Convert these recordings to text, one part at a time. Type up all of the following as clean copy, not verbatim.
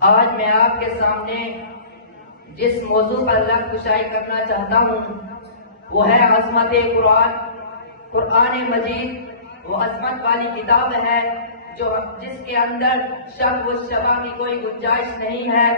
آج میں آپ کے سامنے جس موضوع پر لفظ کشائی کرنا چاہتا ہوں وہ ہے عظمت قرآن۔ قرآن مجید وہ عظمت والی کتاب ہے جس کے اندر شک و شبہ کی کوئی گنجائش نہیں ہے۔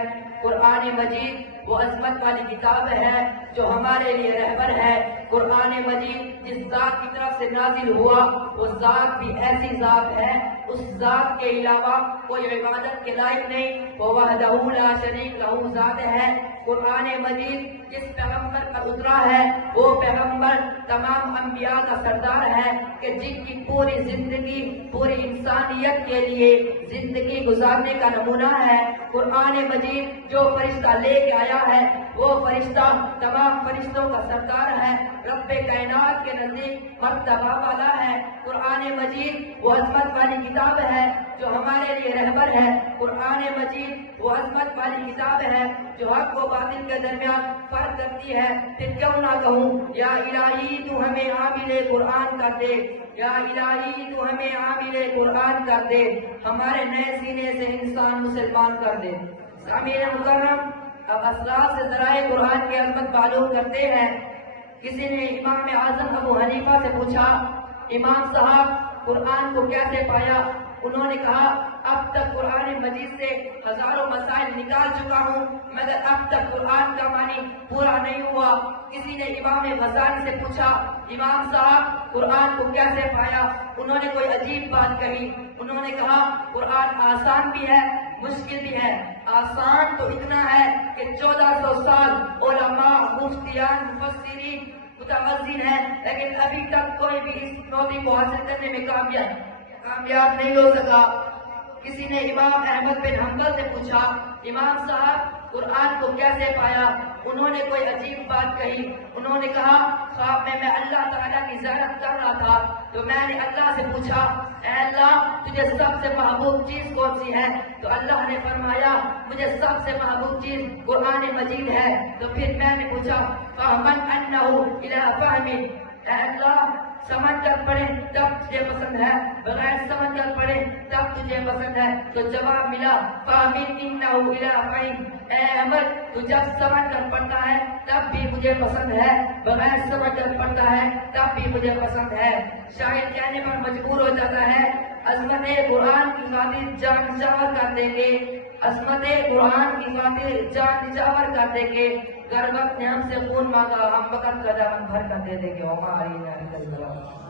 قرآن مجید وہ عظمت والی کتاب ہے جو ہمارے لیے رہبر ہے۔ قرآن مجید جس ذات کی طرف سے نازل ہوا وہ ذات بھی ایسی ذات ہے، اس ذات کے علاوہ کوئی عبادت کے لائق نہیں، وہ وحدہ لا شریک لہ ذات ہے۔ قرآن مجید جس پیغمبر پر اترا ہے وہ پیغمبر تمام انبیاء کا سردار ہے کہ جن کی پوری زندگی پوری انسانیت کے لیے زندگی گزارنے کا نمونہ ہے۔ قرآن مجید جو فرشتہ لے کے آیا ہے وہ فرشتہ تمام فرشتوں کا سردار ہے، رب کائنات کے نزدیک مرتبہ والا ہے۔ قرآن مجید وہ عظمت والی کتاب ہے جو ہمارے لیے رہبر ہے۔ قرآن مجید وہ عظمت والی کتاب ہے جو حق و باطل کے درمیان فرق کرتی ہے۔ پھر کیوں نہ کہوں یا الہی تو ہمیں عامل قرآن کر دے، یا الہی تو ہمیں عامل قرآن کر دے، ہمارے نئے سینے سے انسان مسلمان کر دے۔ سامعین مکرم، اب اسرار سے ذرائع قرآن کی عظمت معلوم کرتے ہیں۔ کسی نے امام اعظم ابو حنیفہ سے پوچھا، امام صاحب قرآن کو کیسے پایا؟ انہوں نے کہا اب تک قرآن مجید سے ہزاروں مسائل نکال چکا ہوں مگر اب تک قرآن کا معنی پورا نہیں ہوا۔ کسی نے امام غزالی سے پوچھا، امام صاحب قرآن کو کیسے پایا؟ انہوں نے کوئی عجیب بات کہی، انہوں نے کہا قرآن آسان بھی ہے مشکل بھی ہے۔ آسان تو اتنا ہے کہ 1400 سال علماء مفتیان مفسرین متوازن ہیں لیکن ابھی تک کوئی بھی اس نوبی کو حاصل کرنے میں کامیاب نہیں ہو سکا۔ کسی نے امام احمد بن حنبل سے پوچھا، امام صاحب قرآن کو کیسے پایا؟ انہوں نے کوئی عجیب بات کہی، انہوں نے کہا خواب میں اللہ تعالیٰ کی زیارت کر رہا تھا تو میں نے اللہ سے پوچھا، اے اللہ تجھے سب سے محبوب چیز کون سی ہے؟ تو اللہ نے فرمایا مجھے سب سے محبوب چیز قرآن مجید ہے۔ تو پھر میں نے پوچھا فَمَنْ أَنَّهُ إِلَىٰ فَهْمِ، اے اللہ سمجھ کر پڑھیں تب تجھے پسند ہے، بغیر سمجھ کر پڑھیں تب تجھے پسند ہے۔ تو جواب ملا فَأَمِنْ إِنَّهُ إِلَىٰ فَهْمِ، اے احمد تو جب سمجھ کر پڑھتا ہے تب بھی مجھے پسند ہے، بغیر سمجھ کر پڑھتا ہے تب بھی مجھے پسند ہے۔ شاعر کہنے پر مجبور ہو جاتا ہے عظمت قرآن کی خاطر جان نچھاور کر دیں گے، عظمت قرآن کی خاطر جان نچھاور کر دیں گے، گر وقت نے ہم سے خون مانگا ہم وقت کا دامن بھر کر دے دیں گے۔